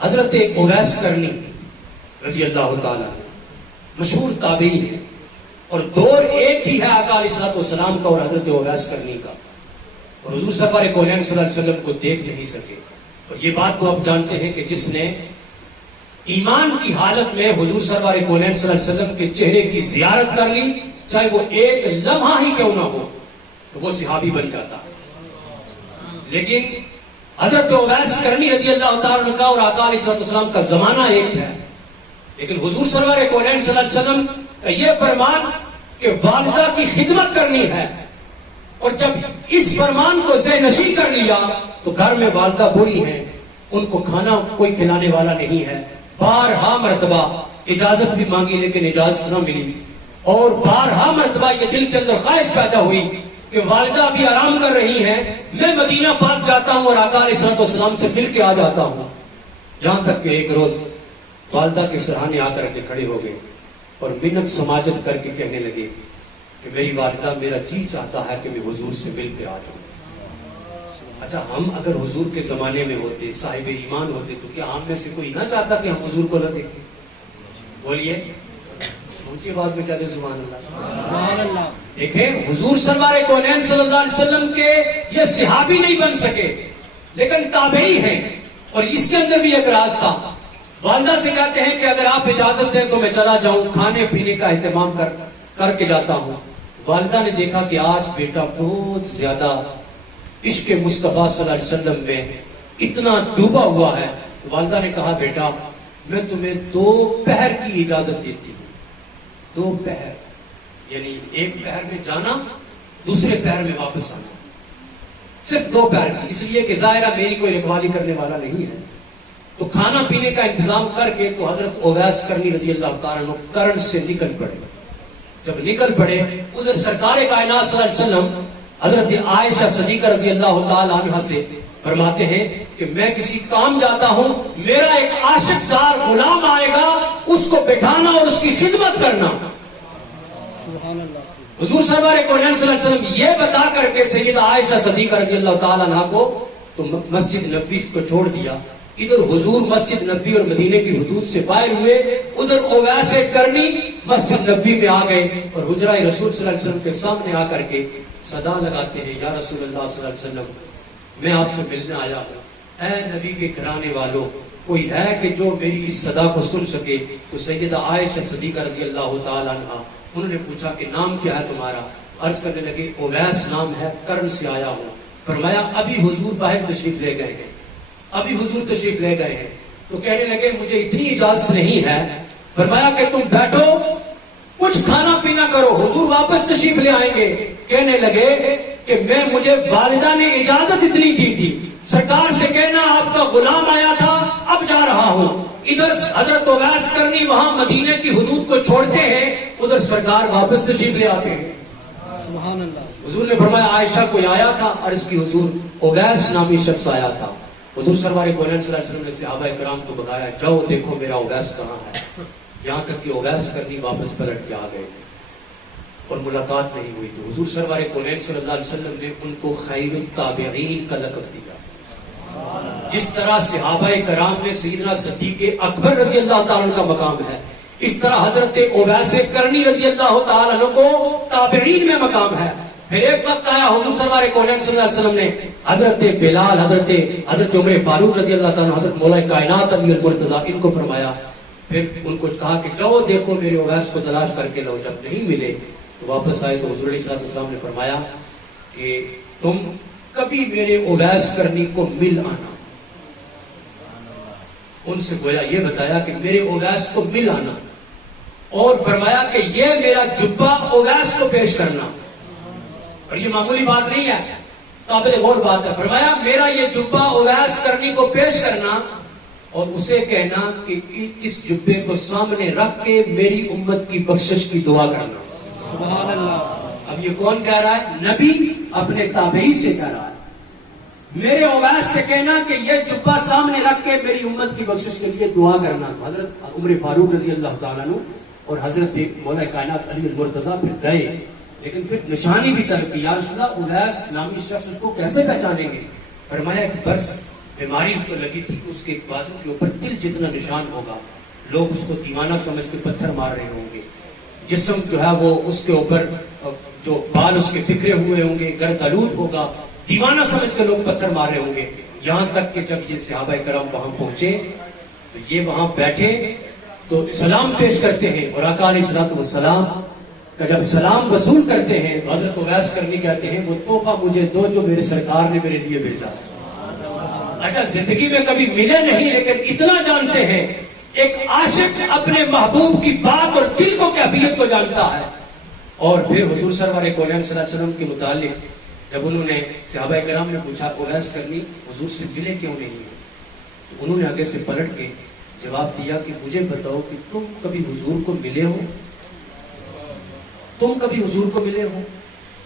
حضرت اویس کرنی رضی اللہ تعالیٰ مشہور تابعی ہے، اور دور ایک ہی ہے آقا علیہ السلام کا اور حضرت اویس کرنی کا، اور حضور سرکار کونین صلی اللہ علیہ وسلم کو دیکھ نہیں سکے. اور یہ بات تو آپ جانتے ہیں کہ جس نے ایمان کی حالت میں حضور سرکار کونین صلی اللہ علیہ وسلم کے چہرے کی زیارت کر لی، چاہے وہ ایک لمحہ ہی کیوں نہ ہو، تو وہ صحابی بن جاتا ہے. لیکن حضرت اویس کرنی رضی اللہ تعالیٰ عنہ کا اور آقا علیہ السلام کا زمانہ ایک ہے، لیکن حضور سرور کونین صلی اللہ علیہ وسلم کا یہ فرمان کہ والدہ کی خدمت کرنی ہے، اور جب اس فرمان کو ذہن نشین کر لیا تو گھر میں والدہ بوڑھی ہیں، ان کو کھانا کوئی کھلانے والا نہیں ہے. بارہا مرتبہ اجازت بھی مانگی لیکن اجازت نہ ملی، اور بارہا مرتبہ یہ دل کے اندر خواہش پیدا ہوئی کہ والدہ بھی آرام کر رہی ہیں، میں مدینہ پاک جاتا ہوں اور آقا علیہ السلام سے مل کے آ جاتا ہوں. یہاں تک کہ ایک روز والدہ کے سرہانے آ کر کے کھڑے ہو گئے اور منت سماجت کر کے کہنے لگے کہ میری والدہ، میرا جی چاہتا ہے کہ میں حضور سے مل کے آ جاؤں. اچھا، ہم اگر حضور کے زمانے میں ہوتے، صاحب ایمان ہوتے، تو کیا ہم میں سے کوئی نہ چاہتا کہ ہم حضور کو نہ دیکھیں؟ بولیے اونچی آواز میں کہتے سبحان اللہ. سبحان اللہ. دیکھیں، حضور سرکار کونین صلی اللہ علیہ وسلم کے یہ صحابی نہیں بن سکے لیکن تابعی ہیں، اور اس کے اندر بھی ایک راز تھا. والدہ سے کہتے ہیں کہ اگر آپ اجازت دیں تو میں چلا جاؤں، کھانے پینے کا اہتمام کر کے جاتا ہوں. والدہ نے دیکھا کہ آج بیٹا بہت زیادہ عشق مصطفیٰ صلی اللہ علیہ وسلم میں اتنا ڈوبا ہوا ہے، تو والدہ نے کہا بیٹا میں تمہیں 2 پہر کی اجازت دیتی ہوں. 2 پہر یعنی ایک پہر میں جانا، دوسرے پہر میں واپس آنا، صرف 2 پہر کی، اس لیے کہ ظاہرہ میری کوئی رکھوالی کرنے والا نہیں ہے. تو کھانا پینے کا انتظام کر کے تو حضرت اویس کرنی رضی اللہ تعالیٰ عنہ کرن سے نکل پڑے. جب نکل پڑے ادھر سرکار کائنات صلی اللہ علیہ وسلم حضرت عائشہ صدیقہ رضی اللہ تعالیٰ عنہ سے فرماتے ہیں کہ میں کسی کام جاتا ہوں، میرا ایک عاشق زار غلام آئے گا، اس کو بٹھانا اور اس کی خدمت کرنا. سبحان اللہ. حضور سرکار کونین صلی اللہ علیہ وسلم یہ بتا کر کے سیدہ عائشہ صدیقہ رضی اللہ تعالیٰ عنہ کو تو مسجد نبوی کو چھوڑ دیا. ادھر حضور مسجد نبوی اور مدینے کی حدود سے باہر ہوئے، ادھر اویس کرنی مسجد نبوی میں آ گئے اور حجرہ رسول صلی اللہ علیہ وسلم کے سامنے آ کر کے صدا لگاتے ہیں، یا رسول اللہ صلی اللہ علیہ وسلم میں آپ سے ملنے آیا ہوں. اے نبی کے گھرانے والوں، کوئی ہے کہ جو میری اس صدا کو سن سکے؟ تو سیدہ عائشہ صدیقہ رضی اللہ تعالیٰ عنہ انہوں نے پوچھا کہ نام کیا ہے تمہارا؟ عرض کرنے لگے اویس نام ہے، کرن سے آیا ہوں. فرمایا ابھی حضور باہر تشریف لے گئے ہیں، ابھی حضور تشریف لے گئے ہیں. تو کہنے لگے مجھے اتنی اجازت نہیں ہے. فرمایا کہ تم بیٹھو، کچھ کھانا پینا کرو، حضور واپس تشریف لے آئیں گے. کہنے لگے کہ مجھے والدہ نے اجازت اتنی دی تھی، سرکار سے کہنا آپ کا غلام آیا تھا، اب جا رہا ہوں. ادھر حضرت اویس کرنی وہاں مدینے کی حدود کو چھوڑتے ہیں، ادھر سرکار واپس تشریف لے آتے ہیں. سبحان اللہ. حضور نے فرمایا عائشہ کوئی آیا تھا؟ عرض کی حضور اویس نامی شخص آیا تھا. حضور سرکار کونین صلی اللہ علیہ وسلم نے صحابہ کرام کو بتایا جاؤ دیکھو میرا اویس کہاں ہے. یہاں تک کہ اویس کرنی واپس پلٹ کے آ گئے تھے اور ملاقات نہیں ہوئی. تو حضور سرکار کونین صلی اللہ علیہ وسلم نے ان کو خیر التابعین کا لقب دیا. جس طرح صحابہ کرام میں سیدنا صدیق اکبر رضی اللہ تعالیٰ عنہ کا مقام ہے، اس طرح حضرت اویس کرنی رضی اللہ تعالیٰ عنہ کو تابعین میں مقام ہے. پھر ایک وقت آیا حضور سرکار کونین صلی اللہ علیہ وسلم نے حضرت بلال، حضرت عمر فاروق رضی اللہ تعالیٰ عنہ، حضرت مولا کائنات امیر المرتضیٰ ان کو فرمایا. پھر ان کو کہا کہ جاؤ دیکھو میرے اویس کو تلاش کر کے لاؤ. جب نہیں ملے تو واپس آئے تو حضور علیہ السلام نے فرمایا کہ تم کبھی میرے اویس کرنی کو مل آنا. ان سے گویا یہ بتایا کہ میرے اویس کو مل آنا، اور فرمایا کہ یہ میرا جبہ اویس کو پیش کرنا. اور یہ معمولی بات نہیں ہے، قابل غور بات ہے. فرمایا میرا یہ جبہ اویس کرنی کو پیش کرنا اور اسے کہنا کہ اس جبے کو سامنے رکھ کے میری امت کی بخشش کی دعا کرنا. سبحان اللہ. اب یہ کون کہہ رہا ہے؟ نبی اپنے تابعی سے کہہ رہا ہے. میرے اویس سے کہنا کہ یہ جبہ سامنے رکھ کے میری امت کی بخشش کے لیے دعا کرنا. حضرت عمر فاروق رضی اللہ تعالیٰ عنہ اور حضرت مولا کائنات علی المرتضیٰ پھر گئے، لیکن پھر نشانی بھی طلب کی. یا رسول اللہ اویس نامی شخص اس کو کیسے پہچانیں گے؟ فرمایا ایک برس بیماری اس کو لگی تھی کہ اس کے بازو کے اوپر تل جتنا نشان ہوگا لوگ اس کو دیوانہ سمجھ کے پتھر مار رہے ہوں گے. جسم جو ہے وہ اس کے اوپر جو بال اس کے بکھرے ہوئے ہوں گے, گرد آلود ہوگا, دیوانہ سمجھ کے لوگ پتھر مار رہے ہوں گے. یہاں تک کہ جب یہ صحابہ کرام وہاں پہنچے تو یہ وہاں بیٹھے تو سلام پیش کرتے ہیں, اور آقا علیہ الصلوۃ والسلام کا جب سلام وصول کرتے ہیں تو حضرت اویس کرنی کہتے ہیں وہ تحفہ مجھے دو جو میرے سرکار نے میرے لیے بھیجا. اچھا زندگی میں کبھی ملے نہیں لیکن اتنا جانتے ہیں, ایک عاشق اپنے محبوب کی بات اور دل کو کیفیت کو جانتا ہے. اور پھر حضور سرور کونین صلی اللہ علیہ وسلم کے متعلق جب انہوں نے صحابہ کرام نے پوچھا اویس کرنی حضور سے ملے کیوں نہیں ہے, تو انہوں نے آگے سے پلٹ کے جواب دیا کہ مجھے بتاؤ کہ تم کبھی حضور کو ملے ہو, تم کبھی حضور کو ملے ہو.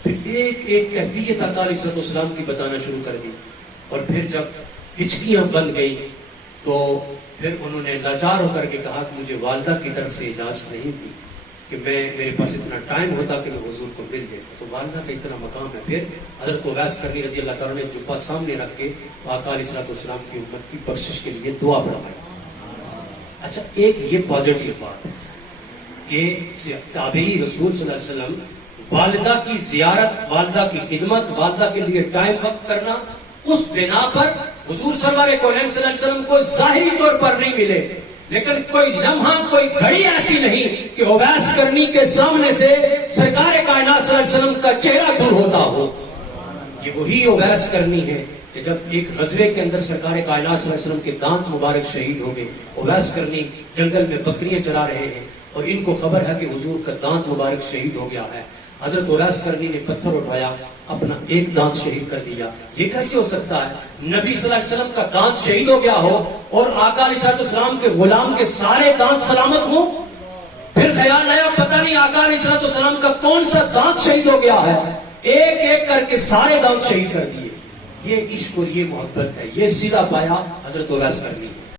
پھر ایک ایک کیفیت آقا علیہ الصلوۃ والسلام کی بتانا شروع کر دی. اور پھر جب ہچکیاں بن گئی تو پھر انہوں نے لاچار ہو کر کے کہا کہ مجھے والدہ کی طرف سے اجازت نہیں تھی کہ میرے پاس اتنا ٹائم ہوتا کہ میں حضور کو مل لیتا. تو والدہ کا اتنا مقام ہے. پھر حضرت اویس کرنی رضی اللہ تعالیٰ نے جبہ سامنے رکھ کے آقا علیہ الصلوۃ والسلام کی امت کی بخشش کے لیے دعا فرمائی. اچھا ایک یہ پازیٹیو بات ہے کہ تابعی رسول صلی اللہ علیہ وسلم والدہ کی زیارت, والدہ کی خدمت, والدہ کے لیے ٹائم وقف کرنا, اس بنا پر حضور سرور کونین صلی اللہ علیہ وسلم کو ظاہری طور پر نہیں ملے, لیکن کوئی لمحہ کوئی گھڑی ایسی نہیں کہ اویس کرنی کے سامنے سے سرکار کائنات صلی اللہ علیہ وسلم کا چہرہ دور ہوتا ہو. یہ وہی اویس کرنی ہے کہ جب ایک غزوے کے اندر سرکار کائنات صلی اللہ علیہ وسلم کے دانت مبارک شہید ہو گئے. اویس کرنی جنگل میں بکریاں چلا رہے ہیں اور ان کو خبر ہے کہ حضور کا دانت مبارک شہید ہو گیا ہے. حضرت اویس کرنی نے پتھر اٹھایا, اپنا ایک دانت شہید کر دیا. یہ کیسے ہو سکتا ہے نبی صلی اللہ علیہ وسلم کا دانت شہید ہو گیا ہو اور آقا علیہ السلام کے غلام کے سارے دانت سلامت ہوں؟ پھر خیال آیا پتہ نہیں آقا علیہ السلام کا کون سا دانت شہید ہو گیا ہے, ایک ایک کر کے سارے دانت شہید کر دیے. یہ عشق اور یہ محبت ہے, یہ سیدھا پایا حضرت اویس کرنی.